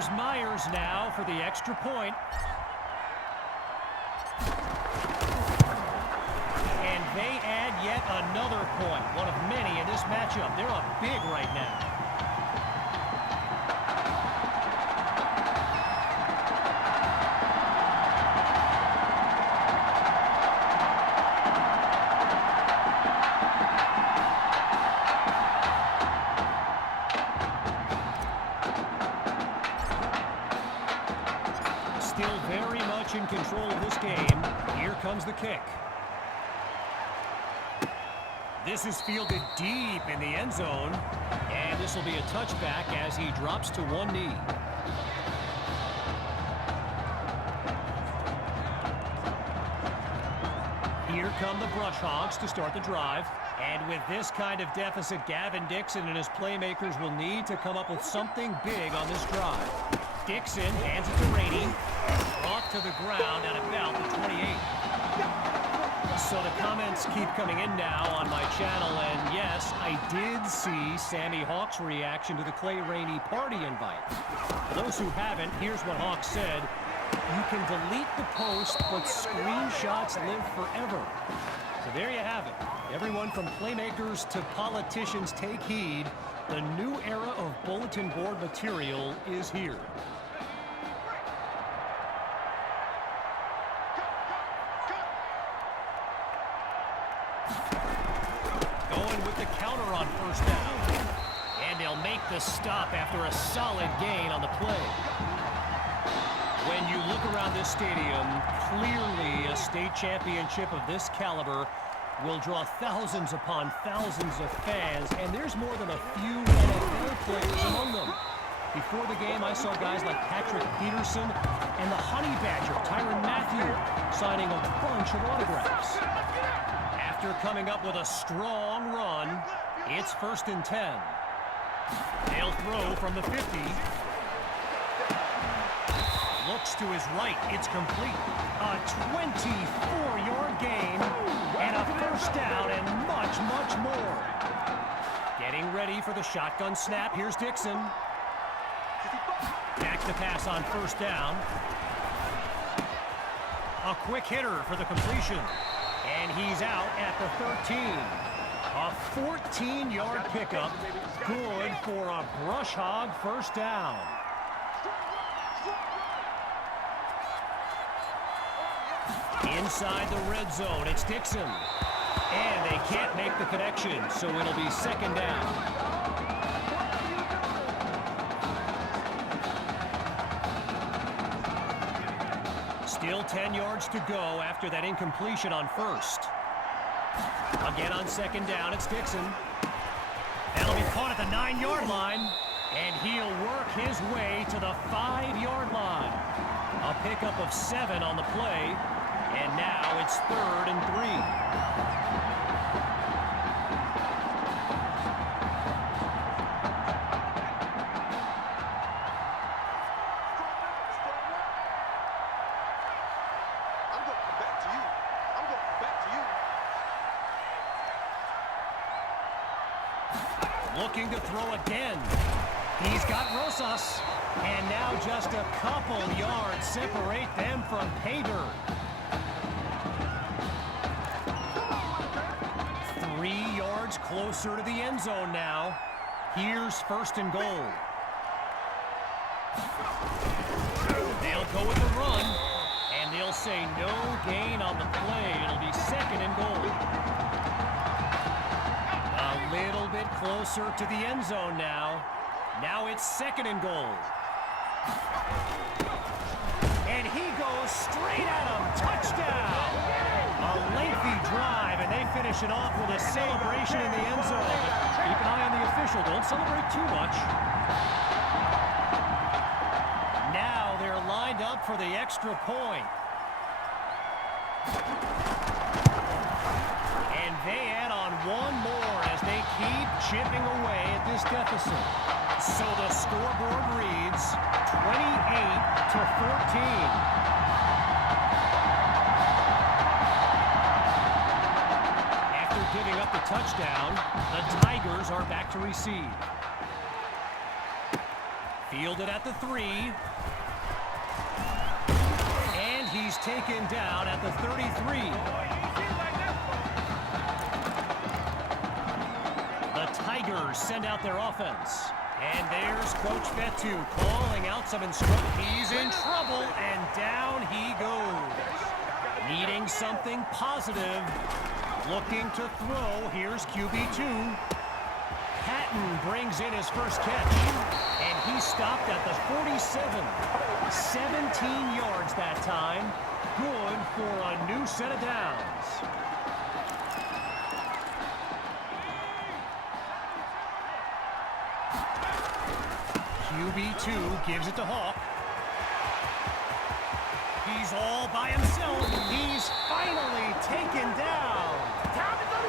Here's Myers now for the extra point. And they add yet another point, one of many in this matchup. They're up big right now. Still very much in control of this game. Here comes the kick. This is fielded deep in the end zone. And this will be a touchback as he drops to one knee. Here come the Brush Hogs to start the drive. And with this kind of deficit, Gavin Dixon and his playmakers will need to come up with something big on this drive. Dixon hands it to Rainey. Brought to the ground at about the 28. So the comments keep coming in now on my channel, and yes, I did see Sammy Hawk's reaction to the Clay Rainey party invite. For those who haven't, here's what Hawk said. You can delete the post, but screenshots live forever. So there you have it. Everyone from playmakers to politicians, take heed. The new era of bulletin board material is here. Going with the counter on first down. And they'll make the stop after a solid gain on the play. When you look around this stadium, clearly a state championship of this caliber will draw thousands upon thousands of fans, and there's more than a few NFL players among them. Before the game, I saw guys like Patrick Peterson and the Honey Badger, Tyrann Mathieu, signing a bunch of autographs. After coming up with a strong run, it's 1st and 10. They'll throw from the 50. Looks to his right. It's complete. A 24-yard gain and a first down and much, much more. Getting ready for the shotgun snap. Here's Dixon. Back to pass on first down. A quick hitter for the completion. And he's out at the 13. A 14-yard pickup. Good for a Brush Hog first down. Inside the red zone, it's Dixon. And they can't make the connection, so it'll be 2nd down. Still 10 yards to go after that incompletion on first. Again on 2nd down, it's Dixon. That'll be caught at the 9-yard line. And he'll work his way to the 5-yard line. A pickup of 7 on the play. And now it's 3rd and 3. Looking to throw again. He's got Rosas. And now just a couple yards separate them from pay dirt. 3 yards closer to the end zone now. Here's 1st and goal. They'll go with the run, and they'll say no gain on the play. It'll be 2nd and goal. A little bit closer to the end zone now. Now it's 2nd and goal. And he goes straight at him. Touchdown! A lengthy drive, and they finish it off with a celebration in the end zone. Keep an eye on the official. Don't celebrate too much. Now they're lined up for the extra point. And they add on one more as they keep chipping away at this deficit. So the scoreboard reads 28-14. Giving up the touchdown, the Tigers are back to receive. Fielded at the 3. And he's taken down at the 33. The Tigers send out their offense. And there's Coach Fetu calling out some instructions. He's in trouble, and down he goes. Needing something positive. Looking to throw. Here's QB2. Patton brings in his first catch. And he stopped at the 47. 17 yards that time. Good for a new set of downs. QB2 gives it to Hawk. He's all by himself. He's finally taken down.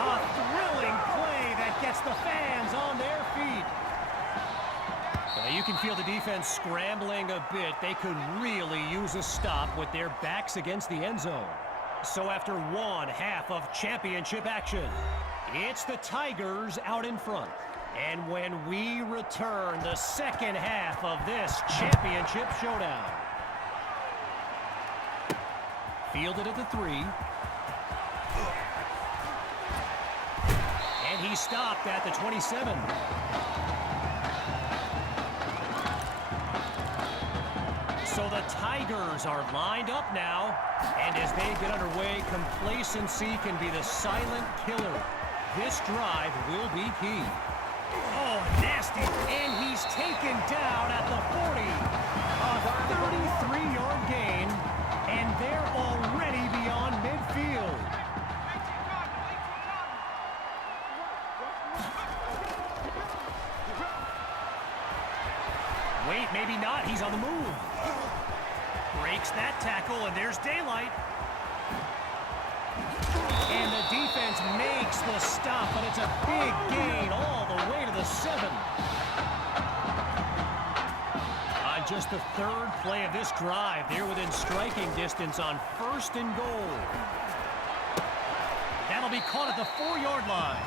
A thrilling play that gets the fans on their feet. You can feel the defense scrambling a bit. They could really use a stop with their backs against the end zone. So after one half of championship action, it's the Tigers out in front. And when we return, the second half of this championship showdown. Fielded at the 3. And he stopped at the 27. So the Tigers are lined up now. And as they get underway, complacency can be the silent killer. This drive will be key. Oh, nasty. And he's taken down at the 40. A 33-yard gain. And they're already beyond midfield. Wait, maybe not. He's on the move. Breaks that tackle, and there's daylight. And the defense makes the stop, but it's a big gain all the way to the 7. On just the third play of this drive, they're within striking distance on 1st and goal. That'll be caught at the 4-yard line.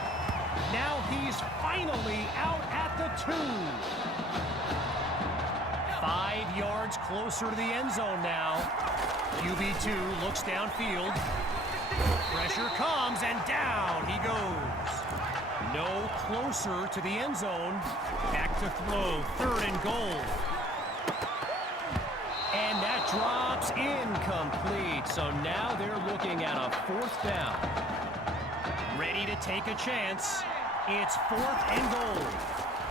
Now he's finally out at the 2. 5 yards closer to the end zone now. QB2 looks downfield. Pressure comes, and down he goes. No closer to the end zone. Back to throw. 3rd and goal. And that drops incomplete. So now they're looking at a 4th down. Ready to take a chance. It's 4th and goal.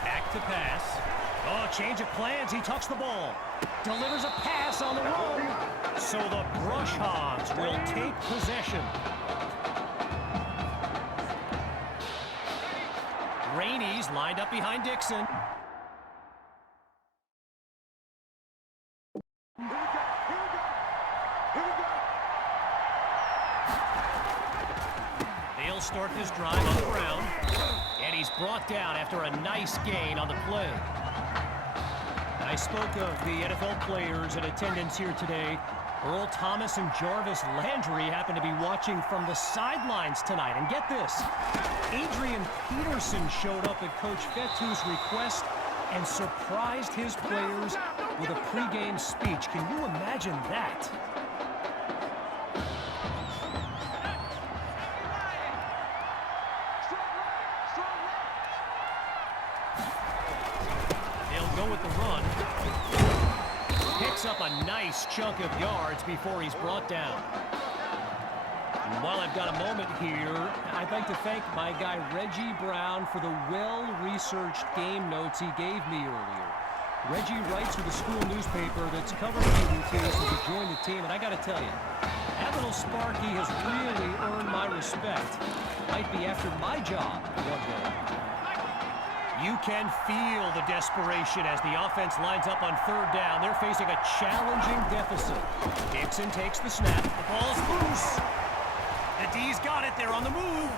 Back to pass. Oh, change of plans. He tucks the ball. Delivers a pass on the run. So the Brush Hogs will take possession. Rainey's lined up behind Dixon. They'll start this drive on the ground. And he's brought down after a nice gain on the play. I spoke of the NFL players in attendance here today. Earl Thomas and Jarvis Landry happen to be watching from the sidelines tonight. And get this, Adrian Peterson showed up at Coach Fetu's request and surprised his players with a pregame speech. Can you imagine that? They'll go with the run. Picks up a nice chunk of yards before he's brought down. And while I've got a moment here, I'd like to thank my guy Reggie Brown for the well-researched game notes he gave me earlier. Reggie writes for the school newspaper that's covered UVT since he joined the team, and I got to tell you, that little Sparky has really earned my respect. Might be after my job one day. You can feel the desperation as the offense lines up on 3rd down. They're facing a challenging deficit. Dixon takes the snap. The ball's loose. The D's got it. They're on the move.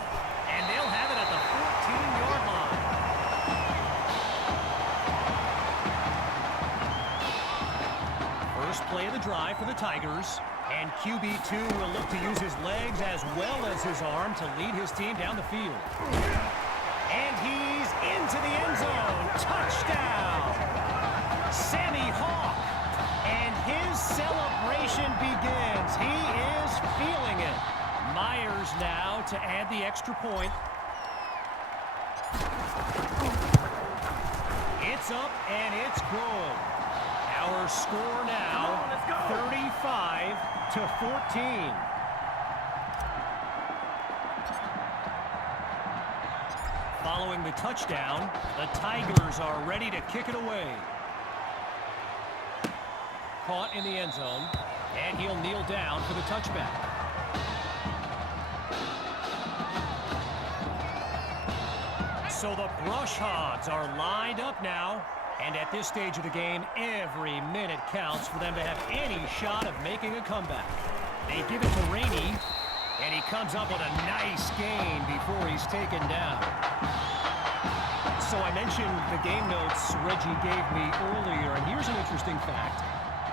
And they'll have it at the 14-yard line. First play of the drive for the Tigers. And QB2 will look to use his legs as well as his arm to lead his team down the field. And he's into the end zone. Touchdown. Sammy Hawk. And his celebration begins. He is feeling it. Myers now to add the extra point. It's up and it's good. Our score now 35-14. Following the touchdown, the Tigers are ready to kick it away. Caught in the end zone, and he'll kneel down for the touchback. So the Brush Hogs are lined up now, and at this stage of the game, every minute counts for them to have any shot of making a comeback. They give it to Rainey, and he comes up with a nice gain before he's taken down. So I mentioned the game notes Reggie gave me earlier, and here's an interesting fact.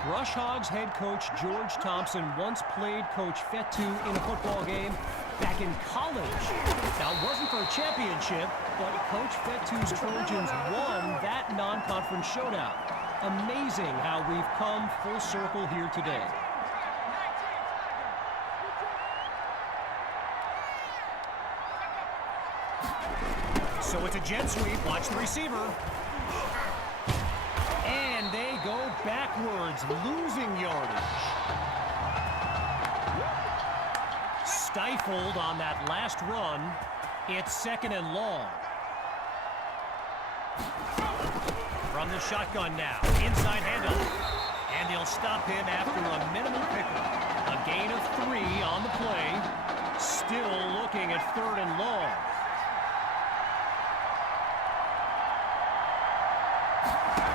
Brush Hogs head coach George Thompson once played Coach Fetu in a football game back in college. Now, it wasn't for a championship, but Coach Fetu's Trojans won that non-conference showdown. Amazing how we've come full circle here today. So it's a jet sweep. Watch the receiver. And they go backwards, losing yardage. Stifled on that last run. It's second and long. From the shotgun now. Inside handoff. And they'll stop him after a minimal pickup. A gain of 3 on the play. Still looking at third and long.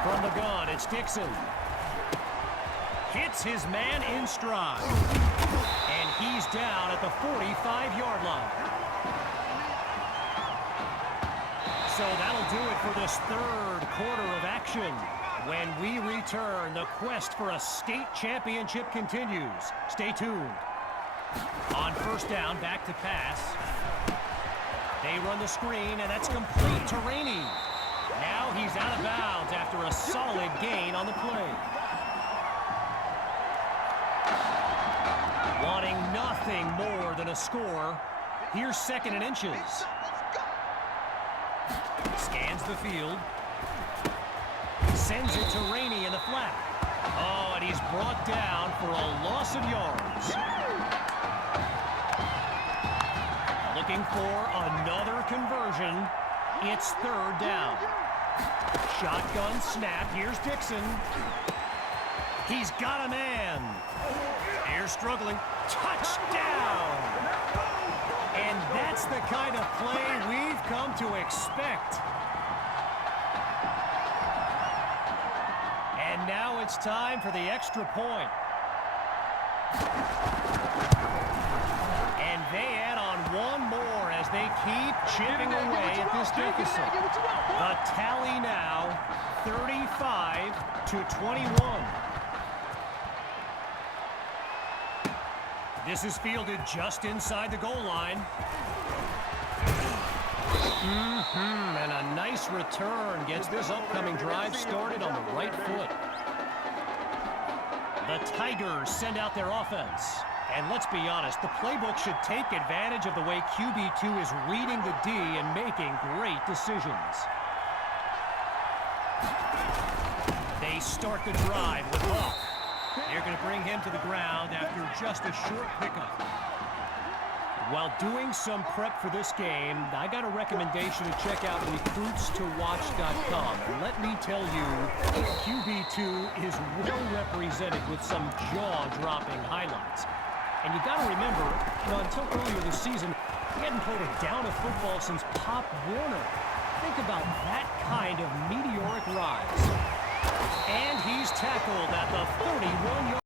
From the gun, it's Dixon. Hits his man in stride. And he's down at the 45-yard line. So that'll do it for this third quarter of action. When we return, the quest for a state championship continues. Stay tuned. On first down, back to pass. They run the screen, and that's complete to Rainey. Now he's out of bounds after a solid gain on the play. Wanting nothing more than a score. Here's second and inches. Scans the field. Sends it to Rainey in the flat. Oh, and he's brought down for a loss of yards. Looking for another conversion. It's third down. Shotgun snap. Here's Dixon. He's got a man. They're struggling. Touchdown! And that's the kind of play we've come to expect. And now it's time for the extra point. And they add on one more as they keep chipping away at this deficit. The tally now 35-21. This is fielded just inside the goal line. And a nice return gets this upcoming drive started on the right foot. The Tigers send out their offense. And let's be honest, the playbook should take advantage of the way QB2 is reading the D and making great decisions. They start the drive with Hawk. They're going to bring him to the ground after just a short pickup. While doing some prep for this game, I got a recommendation to check out recruitstowatch.com. And let me tell you, QB2 is well represented with some jaw-dropping highlights. And you got to remember, until earlier this season, he hadn't played a down of football since Pop Warner. Think about that kind of meteoric rise. And he's tackled at the 31-yard